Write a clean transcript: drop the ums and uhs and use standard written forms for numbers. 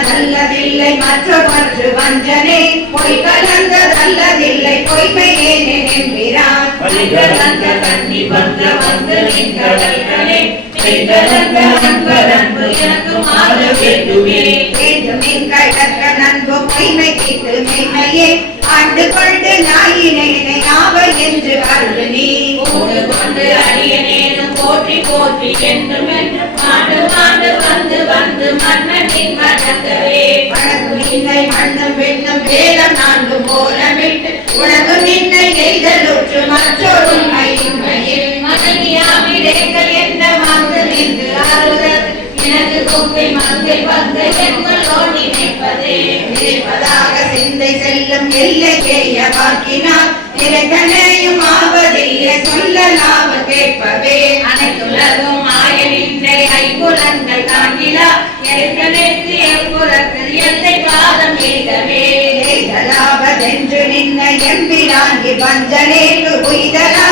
நல்லதில்லை மற்றொன்று வஞ்சனே பொய் கலந்ததல்லதில்லை பொய்மையே நினைக்கிறான் கண்ணி வந்த வந்து நின்றவர்களே அன்பு எனக்கு மாற வேண்டுமே வேண்டும் எங்கள் கற்ற நன்பு பொய்மை கேட்டு மெய்மையே ஆண்டு கொண்டு நாயினை ஆவ என்று அருள் நீ கொண்டு அடியனேனும் போற்றி போற்றி என்றும் என்று ஆண்டு ஆண்டு வந்து வந்து மன்னனின் வணங்கவே வணங்கு நின்னை மண்ணும் வெண்ணும் வேதம் நான்கு போலமிட்டு உனக்கு நின்னை எய்தலுற்று மற்றொரு உண்மையில் மனைவியாமிடேங்கள் என்ற வந்து நின்று அருள் எனக்கு கொங்கை மங்கை வந்து எங்களோ நினைப்பதே நினைப்பதாக சிந்தை செல்லும் எல்லையேய வாக்கினார் நினைக்கனையும் ஆவதில்லை சொல்லலாம கேட்பவே அனைத்துலகும் ஆயனின்றை ஐம்புலன்கள் தாங்கிலா எருக்கனைத்து எப்புறத்தில் எல்லை காலம் எய்தவே எய்தலாவதென்று நின்ன எம்பிராங்கி வஞ்சனேக்கு உய்தலா